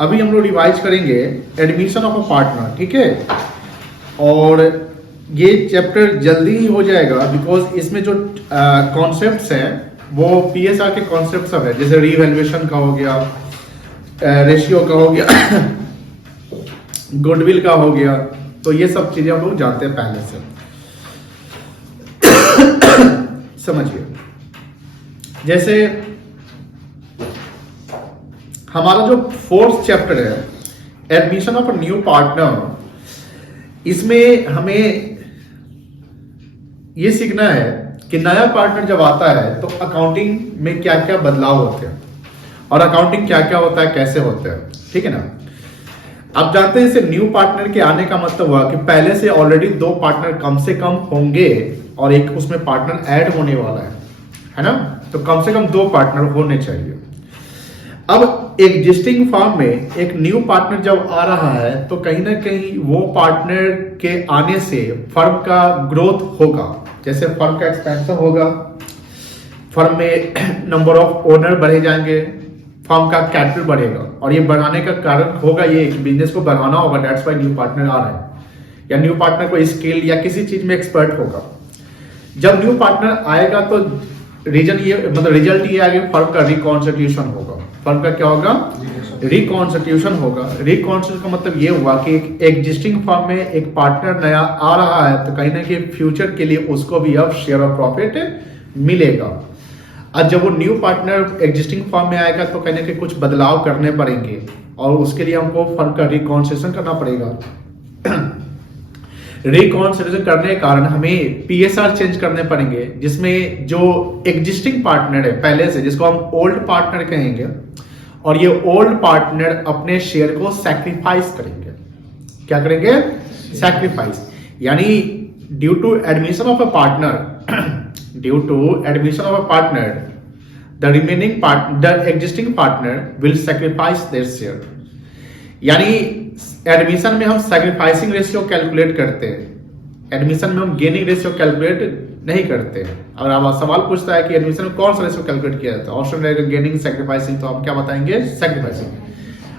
अभी हम लोग रिवाइज करेंगे एडमिशन ऑफ अ पार्टनर, ठीक है। और ये चैप्टर जल्दी ही हो जाएगा बिकॉज इसमें जो कॉन्सेप्ट्स हैं वो पीएसआर के कॉन्सेप्ट सब है, जैसे रीवैल्यूएशन का हो गया, रेशियो का हो गया, गुडविल का हो गया। तो ये सब चीजें हम लोग जानते हैं पहले से। समझिए, जैसे हमारा जो फोर्थ चैप्टर है admission of a new partner, इसमें हमें ये सीखना है कि नया पार्टनर जब आता है तो अकाउंटिंग में क्या क्या बदलाव होते हैं और अकाउंटिंग क्या क्या होता है, कैसे होता है, ठीक है ना। आप जानते हैं इसे न्यू पार्टनर के आने का मतलब हुआ कि पहले से ऑलरेडी दो पार्टनर कम से कम होंगे और एक उसमें पार्टनर ऐड होने वाला है ना। तो कम से कम दो पार्टनर होने चाहिए। अब एग्जिस्टिंग फर्म में एक न्यू पार्टनर जब आ रहा है तो कहीं ना कहीं वो पार्टनर के आने से फर्म का ग्रोथ होगा, जैसे फर्म का एक्सपेंशन होगा, फर्म में नंबर ऑफ ओनर बढ़े जाएंगे, फर्म का कैपिटल बढ़ेगा। और ये बढ़ाने का कारण होगा ये कि बिजनेस को बढ़ाना होगा, दैट्स व्हाई न्यू पार्टनर आ रहे हैं, या न्यू पार्टनर को स्किल या किसी चीज में एक्सपर्ट होगा। जब न्यू पार्टनर आएगा तो रीजन ये मतलब रिजल्ट ये आएगा, फर्म का रिकॉन्स्टिट्यूशन होगा। फर्म का क्या होगा? रिकॉन्स्टिट्यूशन होगा। रिकॉन्स्टिट्यूशन का मतलब ये हुआ कि एक एग्जिस्टिंग फर्म में एक पार्टनर नया आ रहा है तो कहीं ना कहीं फ्यूचर के लिए उसको भी अब शेयर ऑफ प्रॉफिट मिलेगा। और जब वो न्यू पार्टनर एग्जिस्टिंग फर्म में आएगा तो कहीं ना कहीं कुछ बदलाव करने पड़ेंगे और उसके लिए हमको फर्म का रिकॉन्स्टिट्यूशन करना पड़ेगा। रिकॉन्सिडरेशन करने के कारण हमें पीएसआर चेंज करने पड़ेंगे, जिसमें जो एग्जिस्टिंग पार्टनर है पहले से, जिसको हम ओल्ड पार्टनर कहेंगे, और ये ओल्ड पार्टनर अपने शेयर को सैक्रिफाइस करेंगे। क्या करेंगे? सैक्रिफाइस। यानी due to admission of a partner, due to admission of a partner the remaining the existing partner will sacrifice their share. यानी एडमिशन में हम सैक्रिफाइसिंग रेशियो कैलकुलेट करते हैं, एडमिशन में हम गेनिंग रेशियो कैलकुलेट नहीं करते हैं। अगर आप सवाल पूछता है कि एडमिशन में कौन सा रेशियो कैलकुलेट किया जाता है, ऑप्शन रहेगा गेनिंग, सैक्रिफाइसिंग, तो हम क्या बताएंगे? सैक्रिफाइसिंग।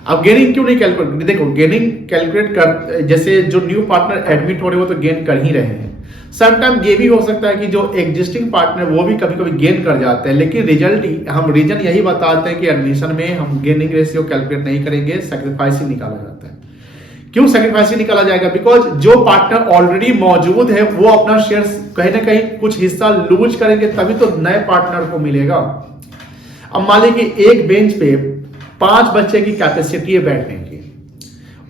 अब गेनिंग क्यों नहीं कैलकुलेट? देखो, गेनिंग कैलकुलेट कर, जैसे जो न्यू पार्टनर एडमिट हो रहे हो तो गेन कर ही रहे हैं। समटाइम ये भी हो सकता है कि जो एग्जिस्टिंग पार्टनर वो भी कभी कभी गेन कर जाते हैं, लेकिन रिजल्ट हम रीजन यही बताते हैं कि एडमिशन में हम गेनिंग रेशियो कैलकुलेट नहीं करेंगे, सैक्रिफाइसिंग निकाला जाता है। क्यों सैक्रिफाइस निकाला जाएगा? बिकॉज जो पार्टनर ऑलरेडी मौजूद है वो अपना शेयर कहीं ना कहीं कुछ हिस्सा लूज करेंगे, तभी तो नए पार्टनर को मिलेगा। अब मान लीजिए कि एक बेंच पे 5 बच्चे की कैपेसिटी है बैठने की,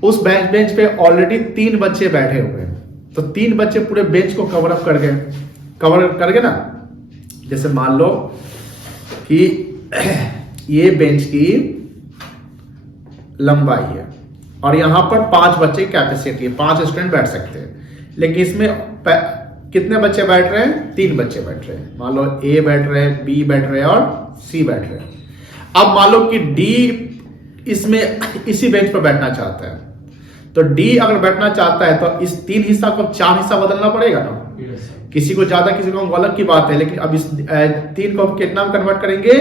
उस बेंच पे ऑलरेडी 3 बच्चे बैठे हुए हैं, तो 3 बच्चे पूरे बेंच को कवर अप कर गए ना। जैसे मान लो कि ये बेंच की लंबाई है और यहां पर 5 बच्चे की कैपेसिटी है, 5 स्टूडेंट बैठ सकते हैं, लेकिन इसमें कितने बच्चे बैठ रहे हैं? 3 बच्चे बैठ रहे हैं। मान लो ए बैठ रहे हैं, बी बैठ रहे हैं और सी बैठ रहे हैं। अब मान लो कि डी इसमें इसी बेंच पर बैठना चाहता है, तो डी अगर बैठना चाहता है तो इस 3 हिस्सा को 4 हिस्सा बदलना पड़ेगा ना। किसी को ज्यादा किसी को अलग की बात है, लेकिन अब इस 3 को कितना में कन्वर्ट करेंगे?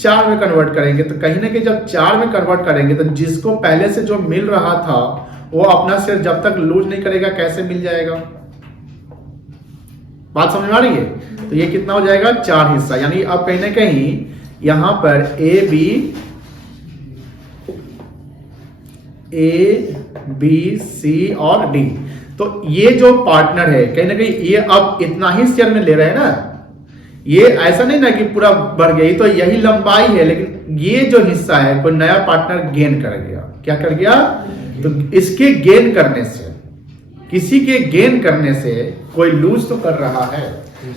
4 में कन्वर्ट करेंगे। तो कहीं ना कहीं जब 4 में कन्वर्ट करेंगे तो जिसको पहले से जो मिल रहा था वो अपना शेयर जब तक लूज नहीं करेगा कैसे मिल जाएगा? बात समझ में आ रही है? तो ये कितना हो जाएगा? 4 हिस्सा। यानी अब कहीं ना कहीं यहां पर ए बी सी और डी, तो ये जो पार्टनर है कहीं ना कहीं ये अब इतना ही शेयर में ले रहे हैं ना। ये ऐसा नहीं ना कि पूरा बढ़ गई, तो यही लंबाई है, लेकिन ये जो हिस्सा है कोई नया पार्टनर गेन कर गया। क्या कर गया? तो इसके गेन करने से, किसी के गेन करने से कोई लूज तो कर रहा है।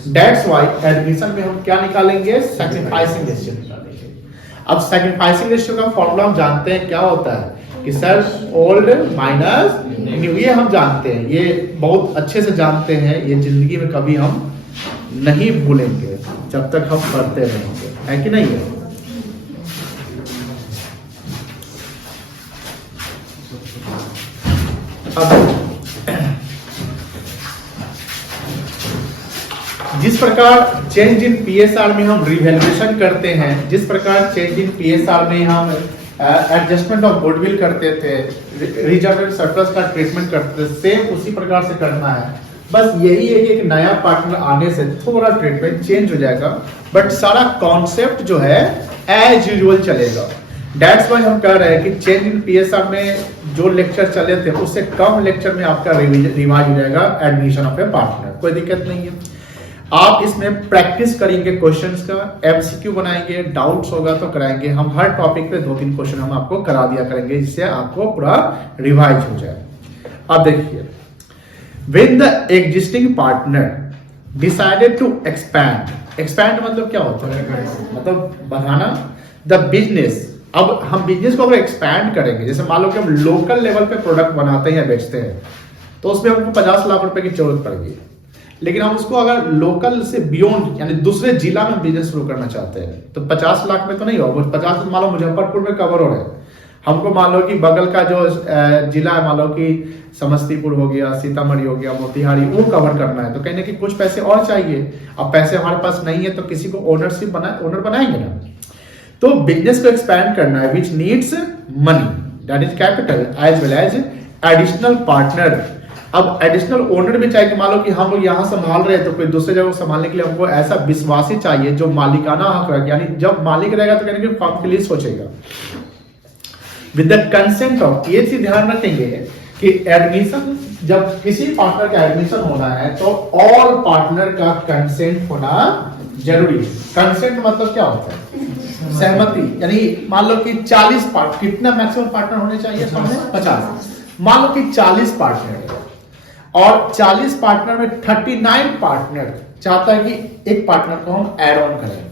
दैट्स व्हाई एडमिशन में हम क्या निकालेंगे? सैक्रिफाइसिंग रेशियो निकालेंगे। अब सैक्रिफाइसिंग रेशियो का फॉर्मूला हम जानते हैं क्या होता है कि सर ओल्ड माइनस न्यू, ये हम जानते हैं, ये बहुत अच्छे से जानते हैं, ये जिंदगी में कभी हम नहीं भूलेंगे जब तक हम पढ़ते रहेंगे, है कि नहीं है? अब जिस प्रकार चेंज इन पीएसआर में हम रिवैल्यूएशन करते हैं, जिस प्रकार चेंज इन पीएसआर में हम एडजस्टमेंट ऑफ गुडविल करते थे, रिजर्व एंड सरप्लस का ट्रीटमेंट करते थे, सेम उसी प्रकार से करना है। बस यही है कि एक नया पार्टनर आने से थोड़ा ट्रीटमेंट चेंज हो जाएगा, बट सारा कॉन्सेप्ट जो है एज यूजुअल चलेगा। दैट्स वाई हम कह रहे हैं कि चेंज इन पीएसआर में जो लेक्चर चले थे उससे कम लेक्चर में आपका रिवाइज हो जाएगा एडमिशन ऑफ ए पार्टनर, कोई दिक्कत नहीं है। आप इसमें प्रैक्टिस करेंगे क्वेश्चंस का, एमसीक्यू बनाएंगे, डाउट्स होगा तो कराएंगे। हम हर टॉपिक पे 2-3 क्वेश्चन हम आपको करा दिया करेंगे, जिससे आपको पूरा रिवाइज हो जाए। अब देखिए, when the existing partner decided to expand मतलब क्या होता है, मतलब बढ़ाना the business। अब हम बिजनेस को अगर एक्सपैंड करेंगे, जैसे मान लो कि हम लोकल लेवल पे प्रोडक्ट बनाते हैं, बेचते हैं, तो उसमें हमको 50 लाख रुपए की जरूरत पड़ेगी। लेकिन हम उसको अगर लोकल से बियॉन्ड यानी दूसरे जिला में बिजनेस शुरू करना चाहते हैं, तो 50 लाख में तो नहीं होगा। 50 मान लो मुजफ्फरपुर में कवर हो रहे हैं, हमको मान लो कि बगल का जो जिला है, मान लो कि समस्तीपुर हो गया, सीतामढ़ी हो गया, मोतिहारी, वो कवर करना है, तो कहने कि कुछ पैसे और चाहिए। अब पैसे हमारे पास नहीं है तो किसी को ओनर बनाएंगे ना। तो बिजनेस को एक्सपैंड करना है, which needs money, that is capital, as well as additional partner. अब एडिशनल ओनर भी चाहिए कि मान लो कि हम लोग यहाँ संभाल रहे हैं तो कोई दूसरे जगह संभालने के लिए हमको ऐसा विश्वासी चाहिए जो मालिकाना हक रखे, यानी जब मालिक रहेगा तो कहने कि फर्म के लिए सोचेगा। विद द कंसेंट ऑफ, ये चीज ध्यान रखेंगे कि एडमिशन, जब किसी पार्टनर का एडमिशन होना है तो ऑल पार्टनर का कंसेंट होना जरूरी है। कंसेंट मतलब क्या होता है, सहमति। यानी मान लो कि 40 कितना मैक्सिमम पार्टनर होने चाहिए, 50। मान लो कि 40 पार्टनर है और 40 पार्टनर में 39 पार्टनर चाहता है कि एक पार्टनर को हम ऐड ऑन करें,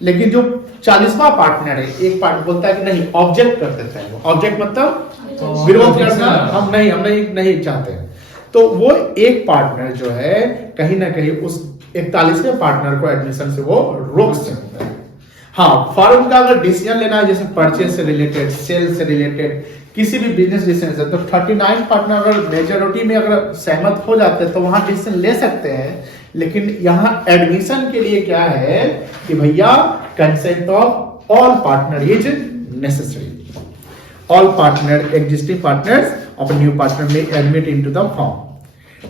लेकिन जो 40वां पार्टनर है, एक पार्टनर बोलता है कि नहीं, ऑब्जेक्ट कर देते हैं। ऑब्जेक्ट मतलब विरोध करना, हम नहीं चाहते हैं। तो वो एक पार्टनर जो है कहीं ना कहीं उस 41वें पार्टनर को एडमिशन से वो रोक सकता है। हाँ, फर्म का अगर डिसीजन लेना है, जैसे परचेज से रिलेटेड, सेल से रिलेटेड, किसी भी बिजनेस डिसीजन से, तो 39 पार्टनर अगर मेजोरिटी में अगर सहमत हो जाते हैं तो वहां डिसीजन ले सकते हैं। लेकिन यहाँ एडमिशन के लिए क्या है कि भैया consent of all partner is necessary. All partner, existing partners of new partner में admit into the firm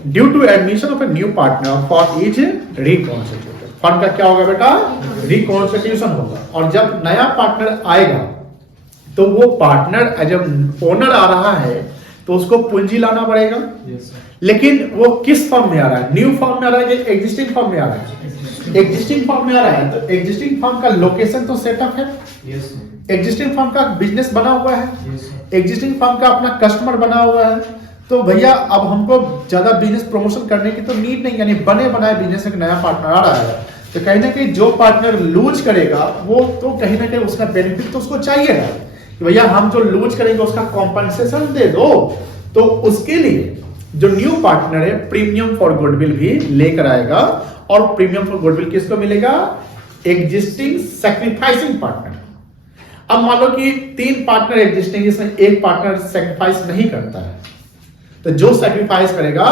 due to admission of a new partner, firm is reconstituted. Firm का क्या होगा बेटा, रिकॉन्स्टिट्यूशन होगा। और जब नया पार्टनर आएगा तो वो पार्टनर जब ओनर आ रहा है तो उसको पूंजी लाना पड़ेगा। लेकिन वो किस फर्म में आ रहा है, न्यू फर्म में आ रहा है या एग्जिस्टिंग फर्म में आ रहा है? एग्जिस्टिंग फर्म में आ रहा है, तो एग्जिस्टिंग फर्म का लोकेशन तो सेटअप है, एग्जिस्टिंग फर्म का बिजनेस बना हुआ है, एग्जिस्टिंग फर्म का अपना कस्टमर बना हुआ है। तो भैया अब हमको ज्यादा बिजनेस प्रमोशन करने की तो नीड नहीं, यानी बने बनाए बिजनेस एक नया पार्टनर आ रहा है, तो कहीं ना कहीं जो पार्टनर लूज करेगा वो तो कहीं ना कहीं उसका बेनिफिट तो उसको चाहिए ना, कि भैया हम जो लूज करेंगे उसका कॉम्पनसेशन दे दो। तो उसके लिए जो न्यू पार्टनर है प्रीमियम फॉर गुडविल भी लेकर आएगा। और प्रीमियम फॉर गुडविल किसको मिलेगा, एग्जिस्टिंग सैक्रिफाइसिंग पार्टनर। अब मान लो कि 3 पार्टनर एग्जिस्टिंग, जिसमें एक पार्टनर सैक्रिफाइस नहीं करता है, तो जो सैक्रिफाइस करेगा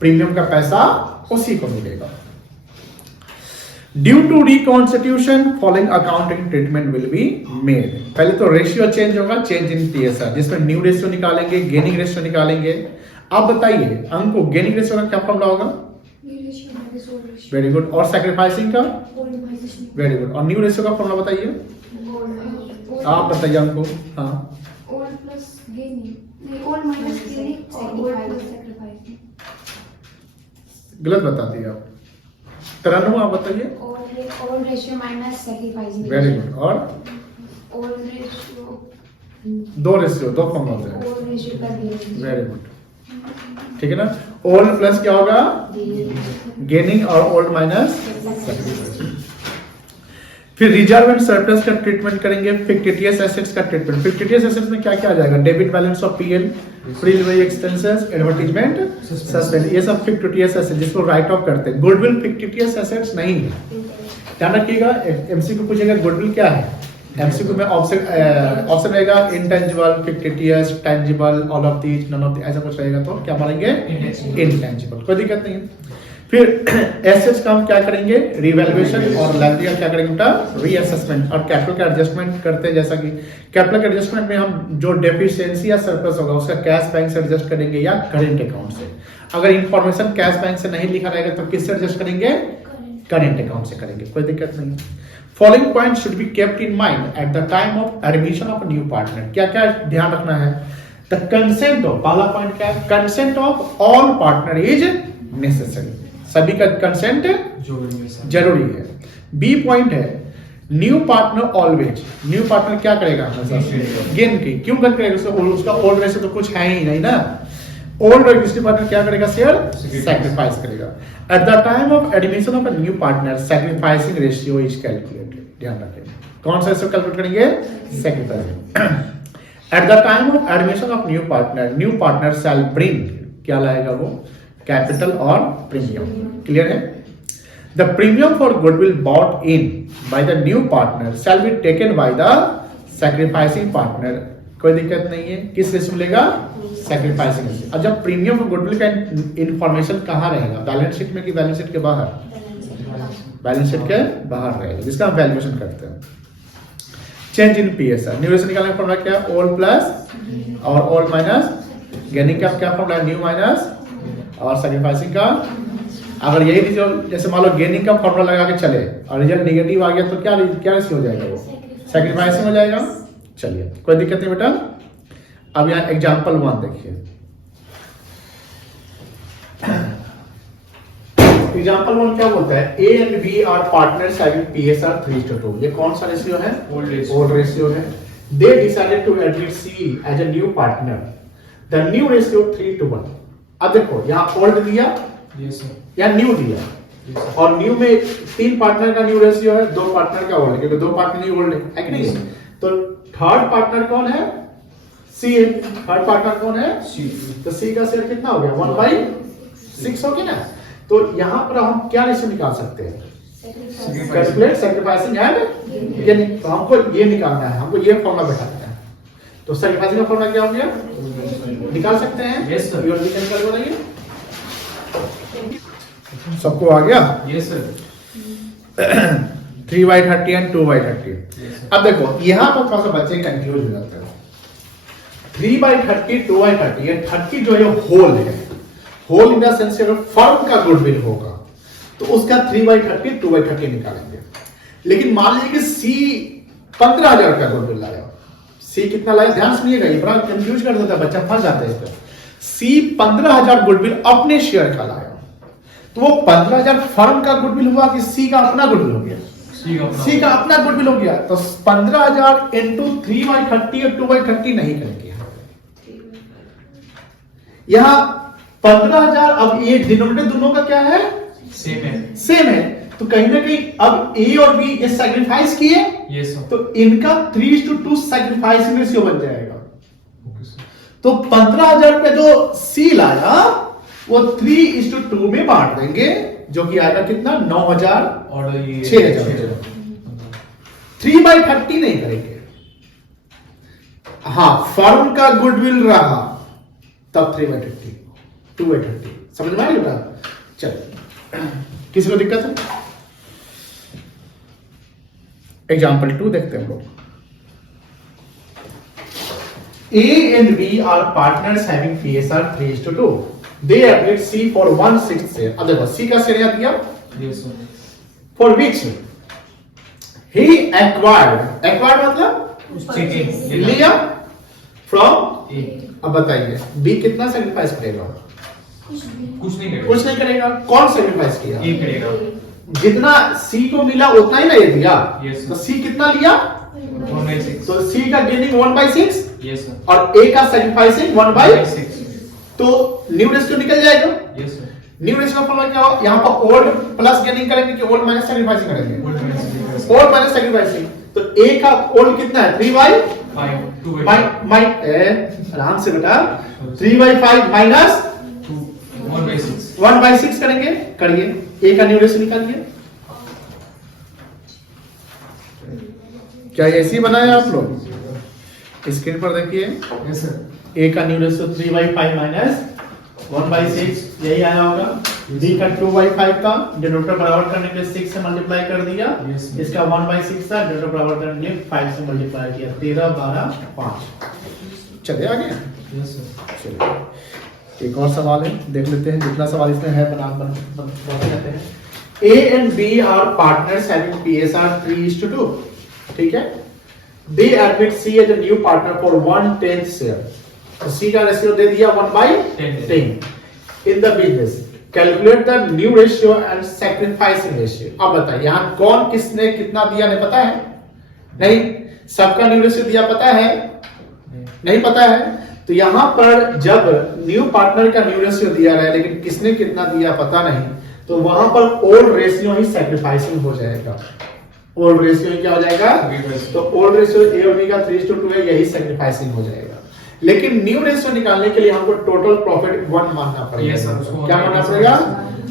प्रीमियम का पैसा उसी को मिलेगा। Due to reconstitution following accounting treatment will be made. पहले तो रेशियो चेंज होगा, चेंज इन पीएसआर, जिसमें न्यू रेशियो निकालेंगे, गेनिंग रेशियो निकालेंगे। आप बताइए अंको, गेनिंग रेशियो का क्या फॉर्मूला होगा? Very good. और सैक्रिफाइसिंग का? Very good. और न्यू रेशियो का फॉर्मूला बताइए, आप बताइए हमको। हाँ, गलत बताती है आप। तरन्नुम आप बताइए। Very good. और 2 रेशियो, 2 फॉर्म होते हैं। वेरी गुड, ठीक है ना। ओल्ड प्लस क्या होगा, गेनिंग, और ओल्ड माइनस। फिर रिजर्व एंड सरप्लस का ट्रीटमेंट करेंगे, फिक्टिटियस एसेट्स का ट्रीटमेंट। फिक्टिटियस एसेट्स में क्या क्या आ जाएगा, debit balance of PL, preliminary expenses, advertisement, suspend, ये सब फिक्टिटियस एसेट्स जिसको राइट ऑफ करते हैं। गुडविल फिक्टिटियस एसेट्स नहीं है, ध्यान रखिएगा। एमसीक्यू पूछेगा गुडविल क्या है, एमसीक्यू में ऑप्शन रहेगा intangible, fictitious, tangible, all of these, none of these, ऐसा कुछ रहेगा तो क्या मानेंगे, इंटेंजिबल, कोई दिक्कत नहीं है। फिर एसेट्स का हम क्या करेंगे, रिवैल्यूएशन, और लायबिलिटी का क्या करेंगे बेटा, रीअसेसमेंट। और कैपिटल का एडजस्टमेंट करते हैं, जैसा कि कैपिटल के एडजस्टमेंट में हम जो डेफिशिएंसी या सरप्लस होगा उसका कैश बैंक से एडजस्ट करेंगे या करेंट अकाउंट से। अगर इंफॉर्मेशन कैश बैंक से नहीं लिखा रहेगा तो किससे एडजस्ट करेंगे, करेंट अकाउंट से करेंगे, कोई दिक्कत नहीं। Following point should be kept in mind at the time of admission of new partner. क्या क्या ध्यान रखना है, द कंसेंट ऑफ, पहला पॉइंट क्या है, consent of all partner is necessary, सभी का कंसेंट जरूरी है। बी पॉइंट है, new partner always, new partner क्या करेगा, गेन की, क्यों गेन करेगा, उसका ओल्ड रेशियो तो कुछ है ही नहीं ना, ओल्ड और एग्जिस्टिंग पार्टनर क्या करेगा, शेयर सैक्रिफाइस करेगा। At the time of admission of a new partner sacrificing ratio is calculated, ध्यान रखें कौन सा रेशियो कैलकुलेट करेंगे, sacrifice. At the time of admission of new partner shall bring, क्या लाएगा वो, कैपिटल और प्रीमियम, क्लियर है। The premium for goodwill bought in by the new partner shall be taken by the sacrificing partner, कोई दिक्कत नहीं है, किस रेशियो मिलेगा, सैक्रिफाइसिंग रेशियो। अब जब प्रीमियम फॉर गुडविल का इंफॉर्मेशन कहाँ रहेगा, बैलेंस शीट में कि बैलेंस शीट के बाहर, बैलेंस शीट के बाहर रहेगा, जिसका हम वैल्यूएशन करते हैं। Change in PSR, new ratio निकालने का फॉर्मूला क्या है, ओल्ड प्लस और ओल्ड माइनस, गेनिंग का क्या फॉर्मूला है, न्यू माइनस और सैक्रिफाइसिंग का। अगर यही रिजल्ट, जैसे मान लो गेनिंग का फॉर्मूला लगा के चले और रिजल्ट नेगेटिव आ गया तो क्या क्या रेशियो हो जाएगा, वो सैक्रिफाइसिंग हो जाएगा। चलिए कोई दिक्कत नहीं बेटा। अब यहाँ एग्जांपल 1 देखिए, एग्जांपल 1 क्या बोलता है, A and B are partners having PSR 3:2, ये कौन सा रेशियो है, ओल्ड रेशियो है। They decided to admit C as a new partner, the new ratio 3:1। अब देखो यहाँ ओल्ड दिया या न्यू दिया, और न्यू में 3 पार्टनर का न्यू रेशियो है, 2 पार्टनर का ओल्ड है, क्योंकि 2 पार्टनर ही ओल्ड है कि नहीं। तो थर्ड पार्टनर कौन है, सी है, थर्ड पार्टनर कौन है, सी। तो सी का शेयर कितना हो गया, 1/6 हो गया ना। तो यहां पर हम क्या रेशियो निकाल सकते हैं, कैलकुलेट सैक्रिफाइसिंग एंड गेनिंग। तो हमको ये निकालना है, हमको ये फॉर्मूला बैठाना है। तो सैक्रिफाइसिंग का फॉर्मूला क्या हो गया, निकाल सकते हैं, यस सर, ये कैलकुलेट बनाइए, सबको आ गया, यस सर। 3/30 एंड 2/30। अब देखो यहां पर थोड़ा सा बच्चे कंफ्यूज हो जाते हैं। 3/30 2/30, ये 30 जो है होल है, होल इन द सेंस अगर फर्म का गुडविल होगा तो उसका 3/30 2/30 निकालेंगे। लेकिन मान लीजिए कि सी 15,000 का गुडविल लाया, सी कितना लाया, ध्यान सुनिएगा, ये बड़ा कंफ्यूज कर देता है, बच्चा फंस जाता है इस पर। सी 15,000 गुडविल अपने शेयर का लाया, तो वो 15,000 फर्म का गुडविल हुआ कि सी का अपना गुडविल हो गया, सी का अपना गुडविल हो गया। तो 15,000 इंटू 3/30 और 2/30 नहीं करेंगे यहां 15,000। अब ये डिनोमिनेटर दोनों का क्या है, सेम है। तो कहीं ना कहीं अब ए और बी ये सैक्रिफाइस किए, yes, तो इनका 3:2 सैक्रिफाइसिंग रेशियो बन जाएगा। तो 15,000 पे जो सी लाया वो 3:2 में बांट देंगे, जो कि आएगा कितना, 9,000 और 6,000। 3/30 नहीं करेंगे, हाँ फर्म का गुडविल रहा तब 3/30 2/30, समझ में आ गया। चलो किसी को दिक्कत है, एग्जाम्पल 2 देखते हैं हम लोग। A and B are partners having PSR 3:2. They agreed C for 1/6 share. अब देखो C का शेयर दिया, yes sir. For which he acquired मतलब लिया from A। अब बताइए B कितना सैक्रिफाइस करेगा, कुछ नहीं करेगा। कौन सैक्रिफाइस किया, A करेगा। जितना C को मिला उतना ही ना ये दिया, yes, तो C कितना लिया, 1/6। तो C का गेनिंग 1/6, yes, और A का सैक्रिफाइसिंग 1/6। तो न्यू रेशियो निकल जाएगा, yes, sir। न्यू रेशियो का फॉर्मूला क्या हो, यहां पर ओल्ड प्लस गेनिंग करेंगे कि ओल्ड माइनस सैक्रिफाइसिंग करेंगे, ओल्ड माइनस सैक्रिफाइसिंग। तो A का ओल्ड कितना है, 3/5 आराम से बेटा, 3/5 माइनस 1/6 करेंगे, करिए। A का न्यू रेशियो निकालिए। क्या ऐसी बनाया आप लोग, स्क्रीन पर देखिए, yes, A का न्यू रेशियो 3/5 माइनस 1/6, यही आया होगा, B का 2/5 था, डिनोमिनेटर बराबर करने के लिए 6 से मल्टीप्लाई कर दिया, इसका 1/6 था, डिनोमिनेटर बराबर करने के लिए 5 से मल्टीप्लाई किया, 13, 12, 5। चले आगे। चलिए एक और सवाल है, देख लेते हैं, जितना सवाल इसमें है बनाते रहते हैं। A and B are partners having PSR 3:2, ठीक है। They admit C as a new partner for 1/10 share. तो C का रेशियो दे दिया 1/10 in the business. Calculate the new ratio and sacrificing ratio. अब बताइए यहाँ कौन किसने कितना दिया नहीं पता है? नहीं, सबका न्यू रेशियो दिया पता है? नहीं पता है। तो यहाँ पर जब न्यू पार्टनर का न्यू रेशियो दिया रहा है लेकिन किसने कितना दिया पता नहीं, तो वहां पर ओल्ड रेशियो ही सैक्रिफाइसिंग हो जाएगा। ओल्ड रेशियो क्या हो जाएगा? तो ओल्ड रेशियो A और B का 3:2 है, यही सैक्रिफाइसिंग हो जाएगा। लेकिन न्यू रेशियो निकालने के लिए हमको टोटल प्रॉफिट 1 मानना पड़ेगा। क्या मानना पड़ेगा?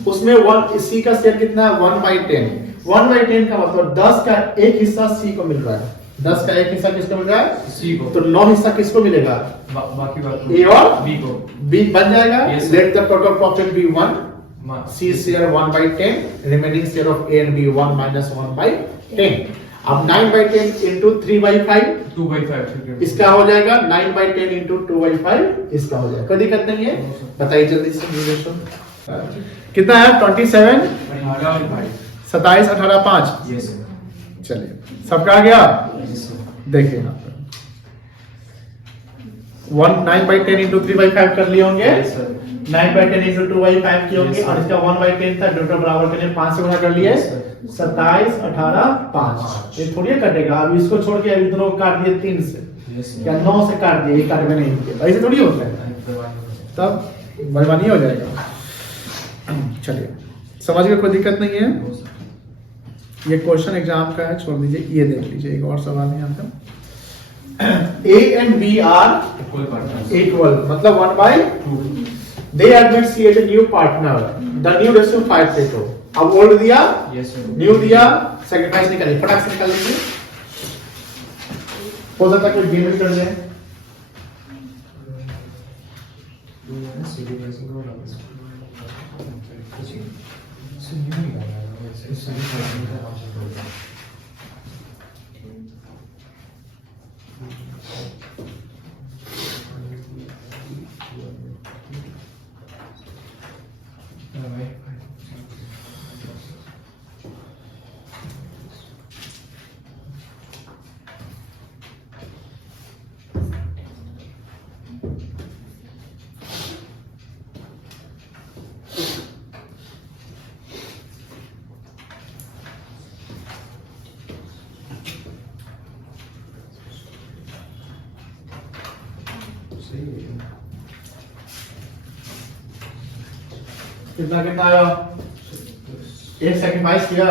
उसमें 1 C का शेयर कितना है? 1/10। 1/10 का मतलब 10 का एक हिस्सा C को मिल रहा है। 10 का एक हिस्सा किसको मिल रहा है? C को। तो 9 हिस्सा किसको मिलेगा? बाकी A और B को। B बन जाएगा। Let the total profit be 1, C share 1/10, remaining share of A and B 1 minus 1/10। अब 9/10 into 3/5 2/5 इसका हो जाएगा, 9/10 into 2/5 इसका हो जाएगा। कोई दिक्कत नहीं है, बताइए जल्दी से। कितना है? 27, 27, 18, 5। चलिए सबका आ गया। देखिए यहाँ पर 9/10 into 3/5 कर लिए होंगे, 9/10 into 2/5 किए होंगे, और इसका 1/10 था, डिनोमिनेटर बराबर के लिए 5 से गुणा कर लिए, 27, 18, 5। ये थोड़ी कटेगा, अब इसको छोड़ के अभी दोनों काट दिए 3 से या 9 से काट दिए, काट में नहीं किया, ऐसे थोड़ी होता है, तब बेईमानी हो जाएगा। चलिए समझ गए, कोई दिक्कत नहीं है। ये क्वेश्चन एग्जाम का है, छोड़ दीजिए। ये देख लीजिए एक और सवाल है यहाँ पर। A and B are equal, मतलब 1/2। They admit C as a new partner. The new ratio 5:2। अब ओल्ड दिया, न्यू दिया, सैक्रिफाइस नहीं करेंगे, फटाक से निकाल लेंगे। हो सकता है कोई गेम कर जाए। कितना कितना आया? एक सैक्रिफाइस किया,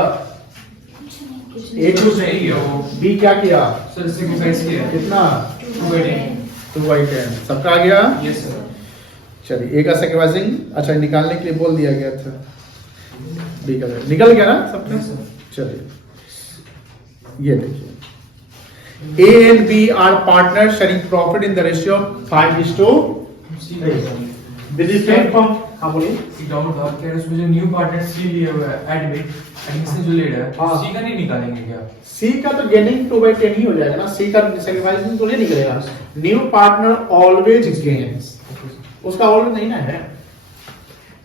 एक बी क्या किया? सैक्रिफाइस किया, कितना? 2/10 सबका आ गया। Yes sir. चलिए ए का सैक्रिफाइसिंग, अच्छा निकालने के लिए बोल दिया गया था, बी का निकल गया ना सबका। चलिए ये देखिए, A and B are partners sharing profit in the ratio of 5:3। With effect from, हाँ बोलिए। उसमें जो न्यू पार्टनर सी लिया हुआ है, एडमिशन जो ले रहा है, सी का नहीं निकालेंगे क्या? सी का तो गेनिंग 2/10 ही हो जाएगा ना, सी का सैक्रिफाइसिंग तो नहीं निकलेगा। न्यू पार्टनर ऑलवेज गेन्स, उसका ऑलवेज नहीं ना है।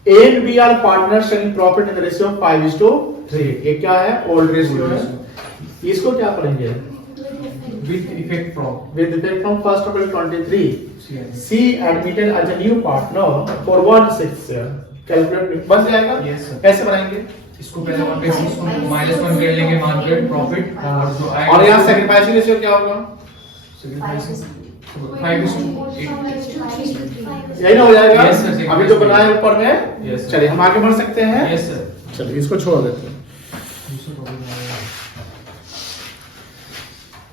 A and B are partners sharing profit in the ratio of 5:3। ये क्या है? ओल्ड रेशियो है। इसको क्या पढ़ेंगे? With effect from 1st April 23, C admitted as a new partner for 1/6 share। Calculate बन जाएगा। Yes, sir। कैसे बनाएंगे? इसको पहले अपन पैसे इसको -1 कर लेंगे, मार्केट प्रॉफिट, और जो आएगा, और यहाँ सैक्रिफाइसिंग रेशियो क्या होगा? 5:8 यही ना हो जाएगा। Yes, sir। अभी जो बनाए ऊपर में। Yes, sir। चलिए हम आगे बढ़ सकते हैं। Yes sir. चलिए इसको छोड़ देते हैं।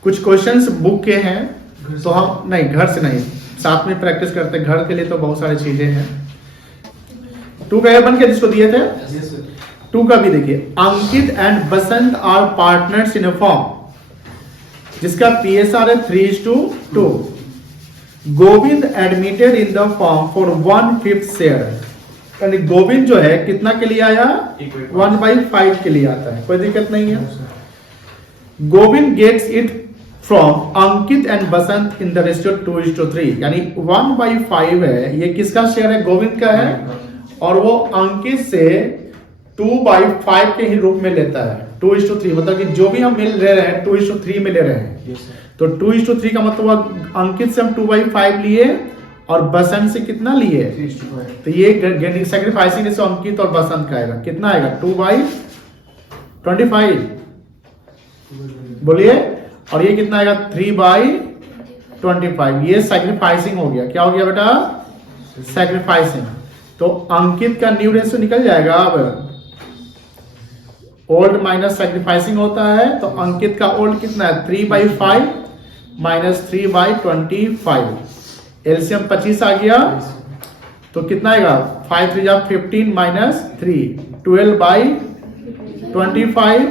कुछ क्वेश्चंस बुक के हैं, तो हम नहीं, घर से नहीं, साथ में प्रैक्टिस करते हैं। घर के लिए तो बहुत सारी चीजें हैं। 2 का बन के जिसको दिए थे, 2 का भी देखिए। Ankit and Basant are partners in a form, जिसका PSR है 3:2। Govind admitted in the form for 1/5 share. यानी गोविंद जो है कितना के लिए आया, Equate. 1/5 के लिए आता है, कोई दिक्कत नहीं है। Govind gets it from Ankit and Basant in the ratio 2:3, यानी 1/5 है, ये किसका शेयर है, गोविंद का है, और वो अंकित से 2/5 के ही रूप में लेता है, 2:3, मतलब कि जो भी हम मिल ले रहे हैं 2:3 में ले रहे हैं। Yes, sir. तो 2:3 का मतलब अंकित से हम 2/5 लिए और बसंत से कितना लिए, 3:5. तो ये गेटिंग सैक्रिफाइसिंग से अंकित और बसंत का आएगा, कितना आएगा 2/25, बोलिए, और ये कितना आएगा 3/25, ये सैक्रिफाइसिंग हो गया, क्या हो गया बेटा, सैक्रिफाइसिंग। तो अंकित का न्यू रेशियो निकल जाएगा, अब ओल्ड माइनस सैक्रिफाइसिंग होता है, तो अंकित का ओल्ड कितना है 3/5 माइनस 3/25, एलसीएम 25 आ गया, तो कितना आएगा 5 3 15 माइनस 3, 12/25,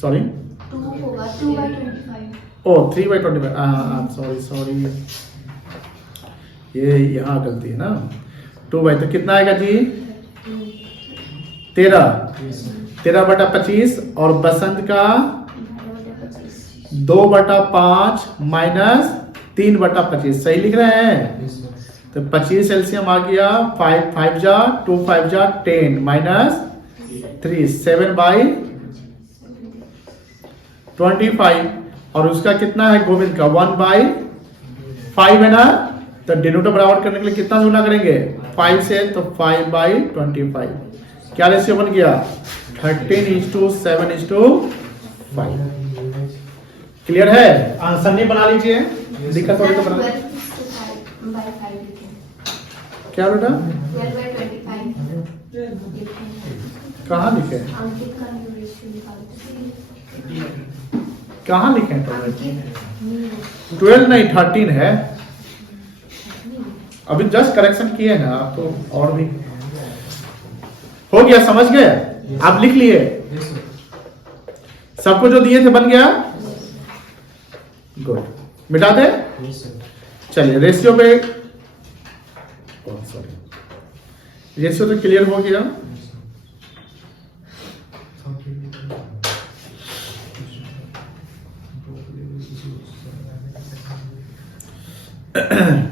सॉरी 3/25, सॉरी ये यहाँ गलती है ना, 2/, तो कितना आएगा जी 13/25, और बसंत का 2/5 माइनस 3/25, सही लिख रहे हैं, Yes, sir. तो 25 एलसीएम आ गया, 5 5 जा 2 5 जा 10 माइनस 3 7/25, और उसका कितना है गोविंद का 1/5 है ना, तो डिनोटर बराबर करने के लिए कितना गुना करेंगे 5 से, तो 5/25, क्या रेशियो बन गया 13:7:5। क्लियर है, आंसर नहीं बना लीजिए, दिक्कत हो तो बना, क्या बेटा 12/25 कहाँ लिखे, अंकित का न्यू रेशियो निकालते कहाँ लिखे हैं तो हैं। 12 नहीं 13 है, अभी जस्ट करेक्शन किए ना आप, तो और भी हो गया, समझ गए, आप लिख लिए, Yes, sir. सबको जो दिए थे बन गया, गुड, मिटा दे, Yes, sir. चलिए रेशियो पे, सॉरी रेशियो तो क्लियर हो गया।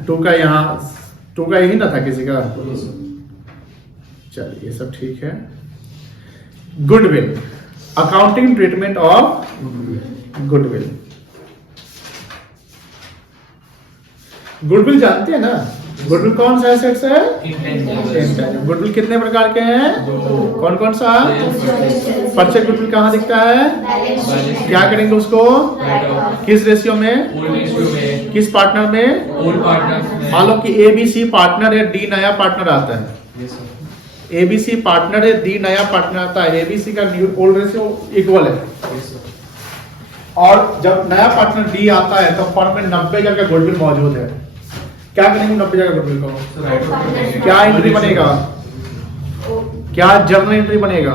टू का यहाँ 2 का यही ना था किसी का, Yes, sir. चलिए ये सब ठीक है। Goodwill, accounting treatment of goodwill, goodwill जानते हैं ना, गुडविल कौन सा एसेट्स है, Intangible. गुडविल कितने प्रकार के हैं, कौन कौन सा, परचेज गुडविल कहाँ दिखता है, क्या करेंगे उसको, Write-off. किस रेशियो में, Old ratio में, किस पार्टनर में, old partners में. मान लो कि ABC पार्टनर है, डी नया पार्टनर आता है, Yes, sir. ABC पार्टनर है, डी नया पार्टनर आता है, ABC का न्यू ओल्ड रेशियो इक्वल है, Yes, sir. और जब नया पार्टनर डी आता है तो फर्म में 90 का गुडविल मौजूद है, क्या करेंगे 90 का गुडविल को, So, write-off करेंगे. क्या एंट्री बनेगा, क्या जर्नल एंट्री बनेगा,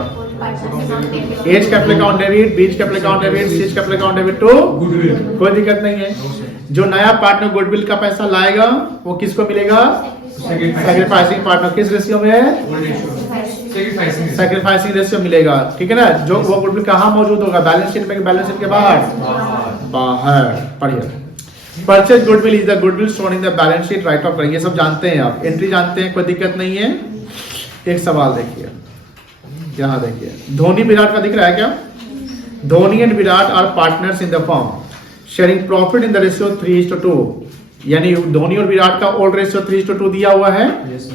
A's capital account debit, B's capital account debit, C's capital account debit to Goodwill. कोई दिक्कत नहीं है। No, sir. जो नया पार्टनर गुडविल का पैसा लाएगा वो किसको मिलेगा, सैक्रिफाइसिंग पार्टनर, किस रेशियो में, Old ratio. Sacrificing. Sacrificing ratio मिलेगा, ठीक है ना, जो वो गुडविल कहाँ मौजूद होगा, बैलेंस शीट में, बैलेंस शीट के बाहर, बाहर पढ़िए, purchase goodwill is the goodwill shown in the balance sheet, right of करेंगे, सब जानते हैं आप, एंट्री जानते हैं, कोई दिक्कत नहीं है। एक सवाल देखिए, यहाँ देखिए, धोनी विराट का दिख रहा है क्या, Dhoni and Virat are partners in the firm sharing profit in the ratio 3:2, यानी धोनी और विराट का ओल्ड रेशियो 3:2 दिया हुआ है। Yes, sir.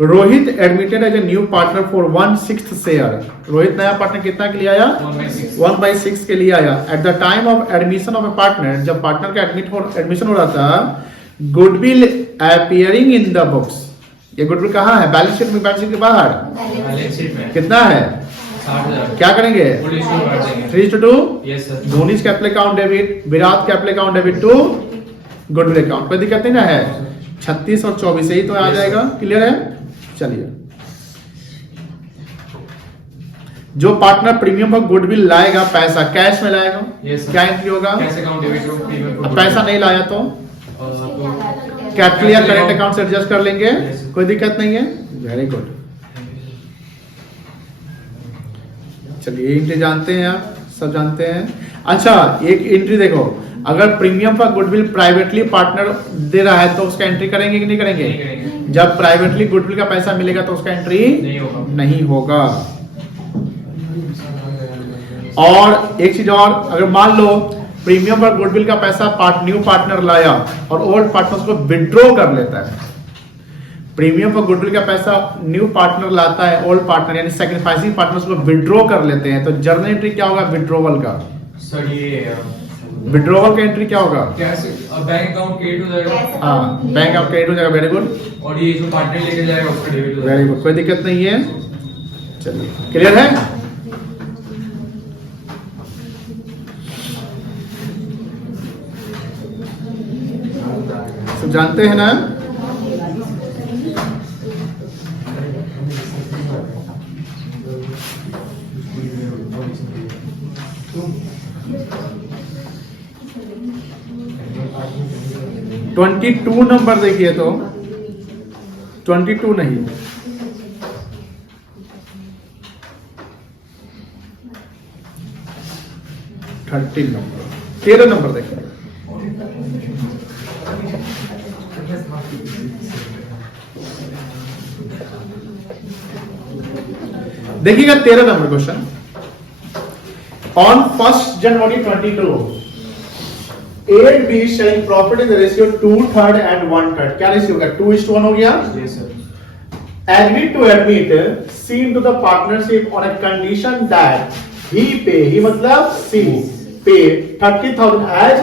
Rohit admitted as a new partner for 1/6 share, Rohit नया पार्टनर कितना के लिए आया, 1/6. 1/6 के लिए आया। Eight the time of admission of A partner, जब पार्टनर का एडमिशन हो रहा था, goodwill appearing in the books, ये गुडविल कहाँ है, बैलेंस शीट में, बैलेंस शीट के बाहर Balance sheet में. कितना है, 60,000. क्या करेंगे, Old ratio काट देंगे. 3:2, Yes, sir. Dhoni capital account debit, Virat capital account debit to goodwill account, कोई दिक्कत नहीं ना है, 36 और 24 यही तो आ Yes, जाएगा, क्लियर है। चलिए, जो पार्टनर प्रीमियम पर गुडविल लाएगा पैसा कैश में लाएगा, Yes, sir. क्या एंट्री होगा, Cash account debit to premium अब पैसा नहीं लाया तो तो कैपिटल या करेंट अकाउंट से एडजस्ट कर लेंगे, Yes. कोई दिक्कत नहीं है। Very good. चलिए एंट्री जानते हैं आप, सब जानते हैं। अच्छा एक एंट्री देखो, अगर प्रीमियम पर गुडविल प्राइवेटली पार्टनर दे रहा है तो उसका एंट्री करेंगे कि नहीं करेंगे? नहीं करेंगे। जब प्राइवेटली गुडविल का पैसा मिलेगा तो उसका एंट्री नहीं होगा। नहीं होगा। और एक चीज और, अगर मान लो प्रीमियम पर गुडविल का पैसा न्यू पार्टनर लाया और ओल्ड पार्टनर को विड्रॉ कर लेता है, प्रीमियम पर गुडविल का पैसा न्यू पार्टनर लाता है, ओल्ड पार्टनर यानी सैक्रिफाइसिंग पार्टनर्स को विड्रॉ कर लेते हैं, तो जर्नल एंट्री क्या होगा विड्रॉवल का? सर ये विड्रॉवल का एंट्री क्या होगा? कैसे बैंक अकाउंट क्रिएट हो जाएगा हाँ, बैंक अकाउंट क्रेडिट हो जाएगा। वेरी गुड, और ये जो पार्टनर लेके जाएगा उसका डेबिट हो वेरी जाएगा। गुड, कोई दिक्कत नहीं है। चलिए क्लियर है? सब जानते हैं ना? ट्वेंटी 22 नंबर देखिए तो 22 नहीं, थर्टीन नंबर, 13 नंबर देखिए। देखिएगा 13 number question. On 1 January 22 A and B sharing profit in the ratio 2/3 and 1/3। क्या रेशियो होगा? 2:1 हो गया। Yes, sir. Agreed to admit C into the partnership on a condition that he pay, he मतलब C pay 30,000 as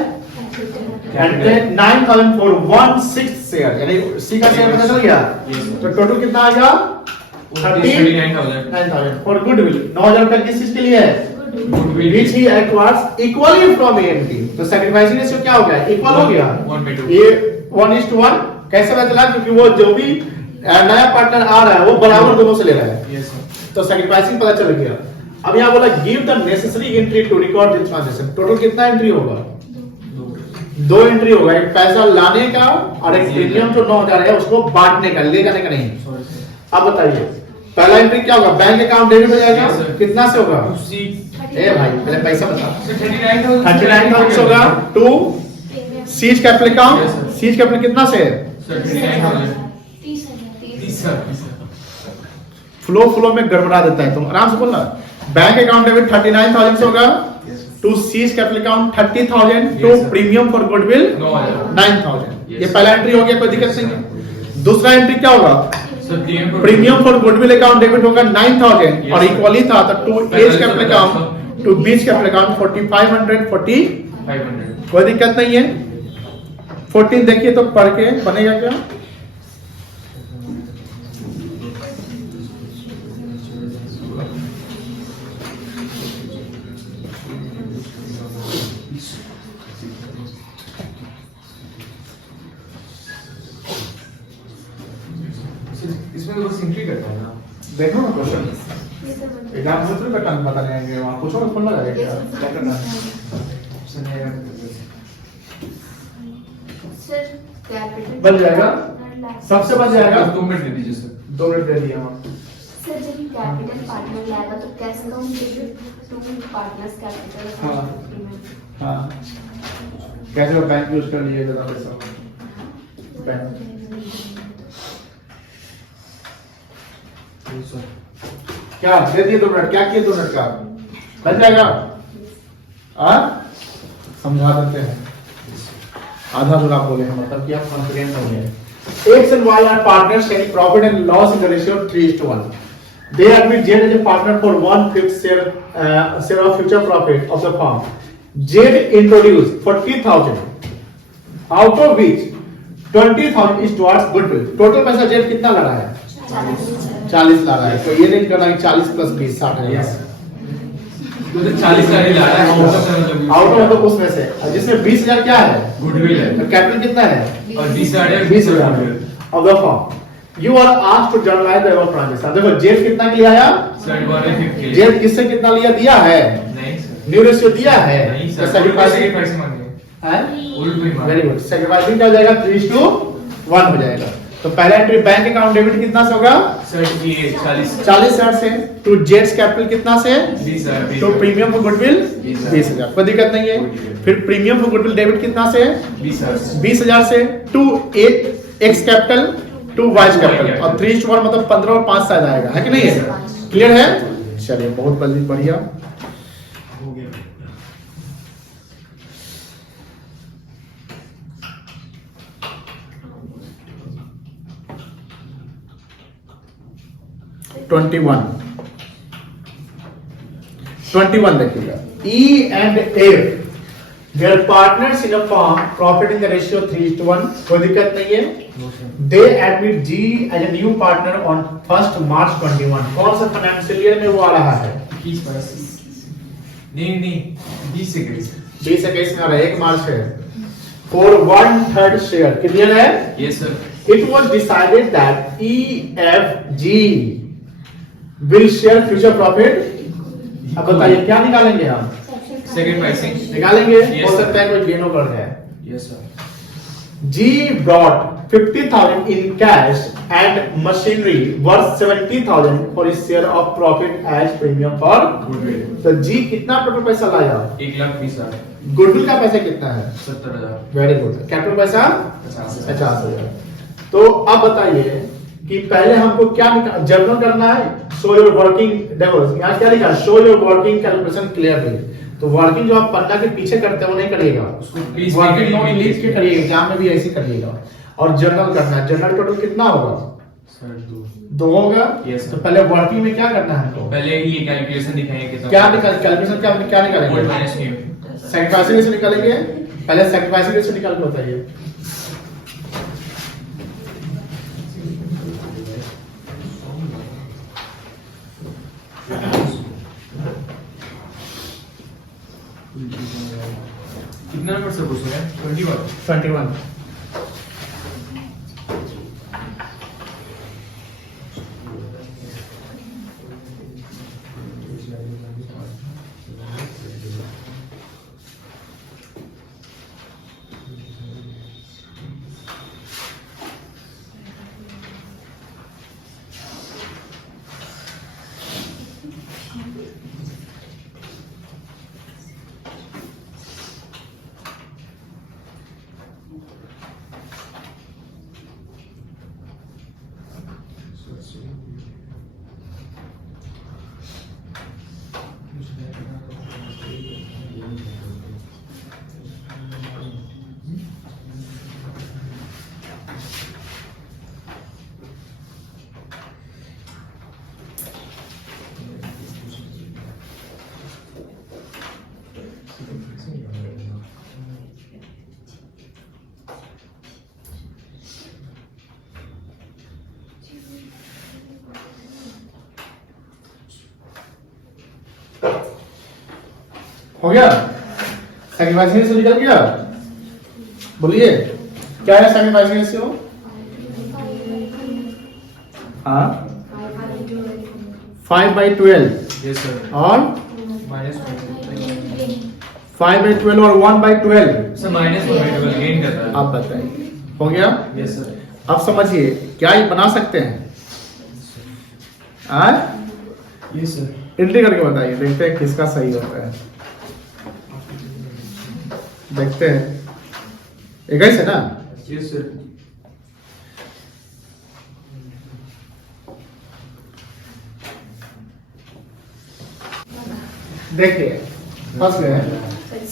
and then 9,000 for 1/6 share, यानी C का share पता चल गया। Yes, sir. तो टोटल कितना आएगा? 39,000 9,000 फॉर गुडविल। 9,000 का किस चीज के लिए है? Goodwill Which he acquires equally from A and B। तो सैक्रिफाइसिंग रेशियो क्या हो गया? इक्वल हो गया। 1/2। ये 1:1 कैसे पता चला? क्योंकि वो जो भी नया पार्टनर आ रहा है वो बराबर दोनों से ले रहा है, Yes, sir. तो सैक्रिफाइसिंग पता चल गया। अब यहाँ बोला give the necessary entry to record this transaction. Total कितना एंट्री होगा? 2 एंट्री होगा, एक पैसा लाने का और एक प्रीमियम जो 9,000 है उसको बांटने का, ले जाने का नहीं। Sorry, sir. अब बताइए पहला एंट्री क्या होगा? बैंक अकाउंट डेबिट हो जाएगा। Yes, sir. कितना से होगा? C ए भाई पहले पैसा बता। sir, 39,000 39,000 होगा to C's capital account. Yes, sir. C's capital कितना से है? Sir, 39,000 30 30 sir. फ्लो में गड़बड़ा देता है, तुम आराम से बोलना। बैंक अकाउंट डेबिट 39,000 से होगा to C's capital account 30,000 to Yes, sir. Premium for goodwill 9,000। Yes. ये पहला एंट्री हो गया, कोई दिक्कत नहीं है। दूसरा एंट्री क्या होगा? Sir, premium for goodwill account debit होगा 9,000 Yes, और sir. इक्वली था तो to A's capital account to B's capital account 4,540। 500। कोई दिक्कत नहीं है। 14 देखिए तो पढ़ के बनेगा क्या? इसमें तो बस एंट्री करता है ना। देखो ना क्वेश्चन, एग्जाम से तो कटन पता नहीं है, वहां पूछो कौन लगाएगा क्या करना है। ऑप्शन है सर कैपिटल बन जाएगा? सबसे बन जाएगा। 2 मिनट दे दीजिए सर। 2 मिनट दे दिया वहां। सर जब कैपिटल पार्टनर लाएगा तो कैसे account debit to partners' capital हाँ। अकाउंट। हाँ कैसे वो बैंक यूज कर लिए ज्यादा पैसा बैंक। सर क्या दे दिए 2 मिनट? क्या किए 2 मिनट का? बन जाएगा? समझा देते हैं। आधा अधूरा बोले हैं, मतलब कि आप कॉन्फिडेंट हो गए। X and Y are partners sharing profit and loss in the ratio of 3:1. They admit Z as a partner for 1/5 share of future profit of the firm. Z introduced 40,000, out of which 20,000 is towards goodwill. Total पैसा Z कितना लगा है? 40 ला रहा है। तो ये नहीं करना है 40 + 20 60 है। तो 40 का ही ला रहा है आउट ऑफ तो उसमें से, और जिसमें 20,000 क्या है? गुडविल है। तो कैपिटल कितना है? और 20,000 20,000 of the firm। You are asked to journalize the above transaction। देखो जेड कितना के लिए आया? सर 150 जेड किससे कितना लिया? दिया है, नहीं सर। न्यू रेशियो दिया है। नहीं तो सर, सैक्रिफाइसिंग पैसे मांगे है। उल्ट में मांगे। Very good. सैक्रिफाइसिंग क्या हो जाएगा? 3:1। 1 हो जाएगा। तो पहला एंट्री बैंक अकाउंट डेबिट कितना से होगा? सर ये 40,000 से। टू जेट्स कैपिटल कितना से? 20,000। तो प्रीमियम फॉर गुडविल 20,000, कोई दिक्कत नहीं है। फिर प्रीमियम फॉर गुडविल डेबिट कितना से? 20,000 से। To X capital to Y's capital, और 3:1 मतलब 15 और 5 शायद आएगा, है कि नहीं है? क्लियर है? चलिए बहुत बढ़िया। हो गया। ट्वेंटी वन देखिएगा। E and F they are partners in a firm, profit in the ratio 3:1, कोई दिक्कत नहीं है। They admit G as a new partner on 1st March 21। कौन सा फाइनेंशियल ईयर में वो आ रहा है? 20 नहीं 20 से 20-21 में आ रहा है, 1 मार्च है। For 1/3 शेयर, क्लियर है? Yes sir. It was decided that EFG will share future profit। अब बताइए क्या निकालेंगे हम? Sacrificing। निकालेंगे। Yes, हो sir। सकता है कोई गेनो कर रहा है। Yes sir. G brought 50,000 in cash and machinery worth 70,000 for his share of profit as premium for goodwill तो G कितना टोटल पैसा लाया? 1,20,000। गुडविल का पैसा कितना है? 70,000। Very good. कैपिटल पैसा 50,000। 50,000। तो अब बताइए कि पहले हमको क्या जर्नल करना है? शो योर वर्किंग, देखो यहाँ क्या लिखा है? Show your working calculation clearly. तो वर्किंग जो आप पन्ना के पीछे करते हैं वो नहीं करिएगा, please वर्किंग नहीं नोट करिए। लिख के करिएगा, एग्जाम में भी ऐसे करिएगा। और जर्नल करना है। जर्नल टोटल कितना होगा? सर 2 होगा। Yes, sir। तो पहले वर्किंग में क्या करना है हमको? पहले ये कैलकुलेशन दिखाएंगे कितना क्या निकाल कैलकुलेशन क्या ओल्ड निकालेंगे? Minus new. सैक्रिफाइसिंग से निकालेंगे। पहले सैक्रिफाइसिंग से निकाल के बताइए। कितना नंबर से पूछ रहे हैं? 21। 21। हो गया? सैक्रिफाइसिंग से निकल गया? बोलिए क्या है सैक्रिफाइसिंग से? हाँ 5/12 यस सर। और माइनस 5/12 और 1/12। सर माइनस 1/12 गेन कर रहा है। आप बताइए हो गया? Yes sir. अब समझिए क्या ये बना सकते हैं? Yes sir. एंट्री करके बताइए, देखते हैं किसका सही होता है। देखते हैं 21 है ना? Yes sir. देखिए फंस गए।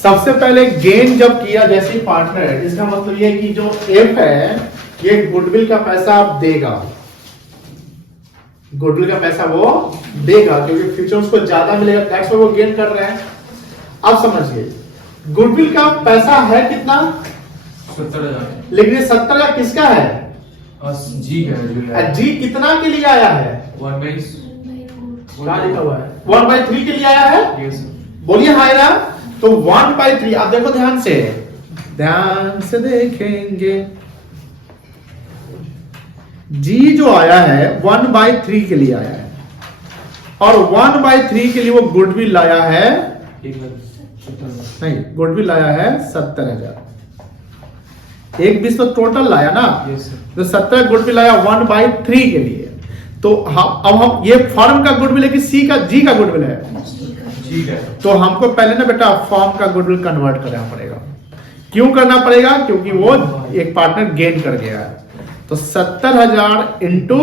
सबसे पहले गेन जब किया जैसे पार्टनर, इसका मतलब ये कि जो एफ है ये गुडविल का पैसा आप देगा, गुडविल का पैसा वो देगा क्योंकि फ्यूचर उसको ज्यादा मिलेगा, टैक्स वो गेन कर रहे हैं। अब समझिए गुडविल का पैसा है कितना? 70,000। लेकिन ये 70 किसका है? जी है। जी कितना के लिए आया है? 1/3। क्या लिखा हुआ है? 1/3 के लिए आया है। Yes sir. बोलिए हाय ना। तो 1/3 आप देखो ध्यान से देखेंगे। जी जो आया है 1/3 के लिए आया है और 1/3 के लिए वो गुडविल लाया है, 1,70,000। नहीं गुडविल लाया है 70,000। एक 20 तो टोटल लाया ना, यस सर। तो 70 गुडविल लाया 1/3 के लिए। तो अब हम ये फर्म का गुडविल है कि जी का गुडविल है? ठीक है। तो हमको पहले ना बेटा फर्म का गुडविल कन्वर्ट करना पड़ेगा। क्यों करना पड़ेगा? क्योंकि वो एक पार्टनर गेन कर गया है। तो 70,000 इंटू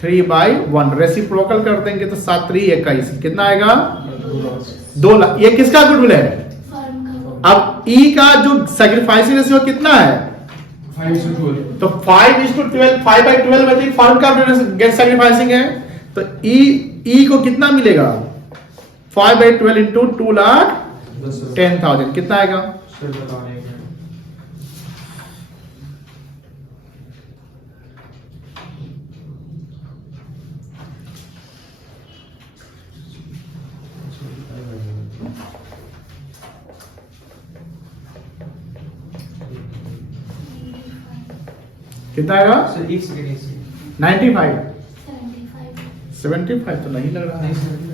3/1 रेसिप्रोकल कर देंगे तो 7 3 21 कितना आएगा? 2 लाख। ये किसका गुडविल है? अब ई का जो सैक्रिफाइसिंग रेशियो कितना है? 5:12। तो 5:12 5/12 बचे फर्म का गेट सैक्रिफाइसिंग है। तो ई को कितना मिलेगा? 5/12 इंटू 2,10,000 कितना आएगा? सर बताने का। कितना आएगा? सर एक सेकंड 95 75 तो नहीं लग रहा है। नहीं सर।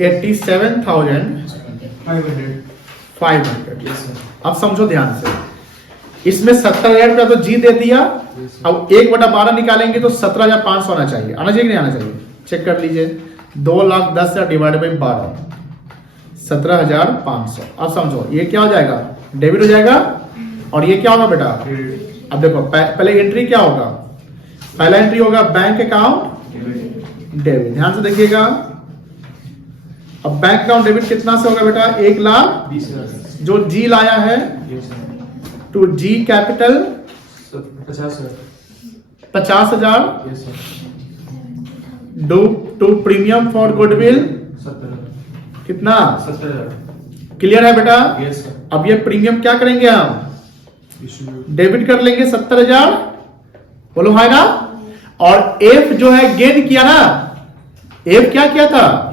87,500। Yes sir. अब समझो ध्यान से, इसमें 70,000 रुपया तो जी दे दिया। अब 1/12 निकालेंगे तो 17,500 आना चाहिए। आना चाहिए कि नहीं आना चाहिए? चेक कर लीजिए। 2,10,000 डिवाइड बाई 12 17,500। अब समझो ये क्या हो जाएगा? डेबिट हो जाएगा। और ये क्या होगा बेटा? अब देखो पहले एंट्री क्या होगा? पहला एंट्री होगा बैंक अकाउंट डेबिट। ध्यान से देखिएगा। अब बैंक अकाउंट डेबिट कितना से होगा बेटा? 1,20,000 जो जी लाया है yes sir. To G capital 50 sir. 50,000 yes sir. To premium for goodwill 70 कितना? 70,000। क्लियर है बेटा? Yes sir. अब ये प्रीमियम क्या करेंगे हम? डेबिट कर लेंगे 70,000। बोलो है ना। और एफ जो है गेन किया ना, एफ क्या किया था?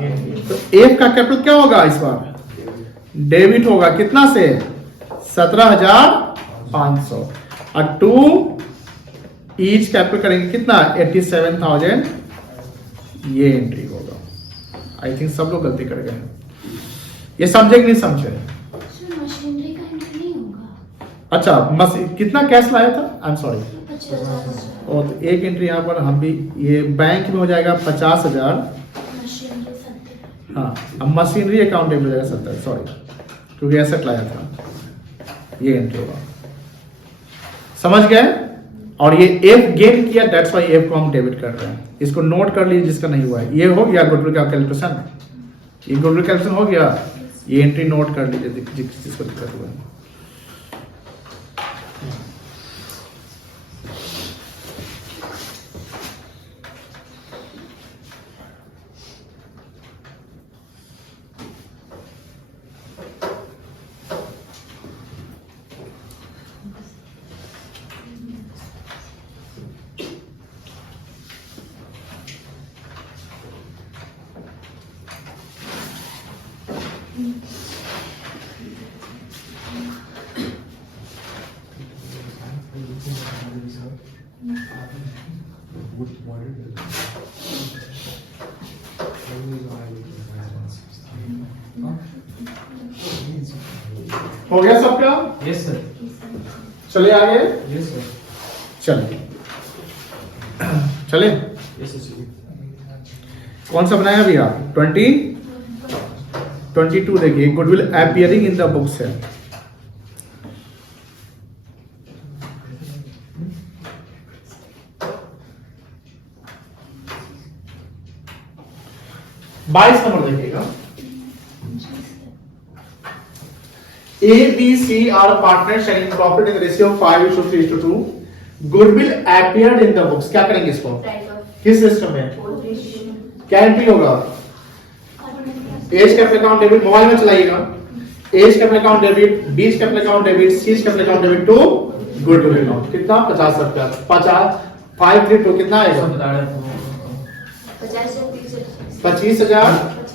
तो एफ का कैपिटल क्या होगा इस बार? डेबिट होगा कितना से? 17,500। और टू ईच कैपिटल करेंगे कितना? 87,000। ये एंट्री होगा। आई थिंक सब लोग गलती कर गए हैं। ये समझे कि नहीं समझे? मशीनरी का एंट्री नहीं होगा। अच्छा कितना कैश लाया था? I am sorry. 50,000 और तो एक एंट्री यहाँ पर हम भी ये बैंक में हो जाएगा 50,000। मशीनरी 70। हाँ अब मशीनरी अकाउंट डेबिट हो जाएगा 70 सॉरी, क्योंकि एसेट लाया था। ये एंट्री होगा। समझ गए? और ये एफ गेन किया, दैट्स व्हाई एफ को हम डेबिट कर रहे हैं। इसको नोट कर लीजिए जिसका नहीं हुआ है। ये हो गया गुडविल का कैलकुलेशन। ये गुडविल कैलकुलेशन हो गया। ये एंट्री नोट कर लीजिए जिसको दिक्कत हुआ है। हो गया सबका? Yes sir. चले आगे। Yes sir. चलिए चले। Yes sir. कौन सा बनाया भैया? 22 देखिए goodwill appearing in the books है। बाईस नंबर देखिएगा। A, B, C are partners sharing profit in the ratio of 5:3:2. Goodwill appeared in the books. क्या करेंगे इसको? किस सिस्टम में? क्या एंट्री होगा? A's capital account debit mobile में चलाइएगा। A's capital account debit, B's capital account debit, C capital account debit to goodwill account. कितना? 50 रुपया। 532 कितना आएगा? 25,000,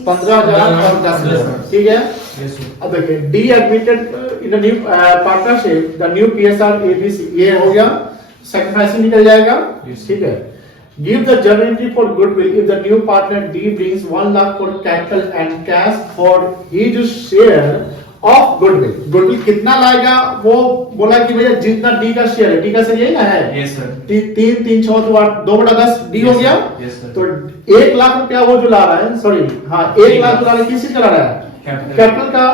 15,000 और 10,000। ठीक है। Yes sir. अब देखिए D admitted in the new partnership the new PSR ABC ये हो गया, सैक्रिफाइसिंग निकल जाएगा। Yes. ठीक है। Give the journal entry for goodwill if the new partner D brings 1 lakh for capital and cash for his share of goodwill. Goodwill कितना लाएगा वो बोला कि भैया जितना D का शेयर है, D का शेयर यही ना है? Yes sir. 3 6 2/10 D हो गया? Yes sir. तो 1 लाख रुपया वो जो ला रहा है, सॉरी हाँ 1 लाख जो ला रहा है किसी का ला रहा है? कैपिटल का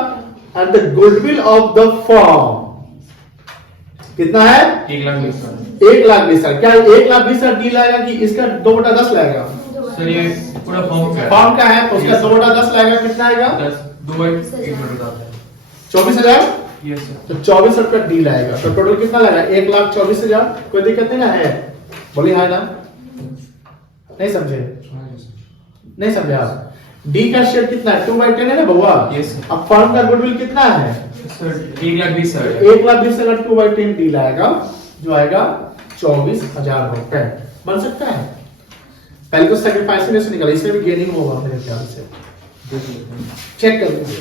and the goodwill of the firm कितना है? 1,20,000 1,20,000 क्या 1,20,000 डी लाएगा कि इसका 2/10 लाएगा? सर ये पूरा फॉर्म का है। फॉर्म का है तो उसका 2/10 लाएगा कितना आएगा? 10 2/1 24,000 यस सर। तो 24,000 का डी लाएगा तो टोटल कितना लाएगा? 1,24,000 कोई दिक्कत नहीं ना है? बोलिए हाँ ना? नहीं समझे? नहीं समझे आप? डी का शेयर कितना है? 2/10 है ना बउआ? Yes, sir. अब फर्म का गुडविल कितना है? सर 1,20,000 1,20,000 2/10 डी लाएगा जो आएगा 24,000 रुपए। बन सकता है? पहले तो सैक्रिफाइस में से निकला, इसमें भी गेनिंग होगा मेरे ख्याल से। चेक कर लीजिए।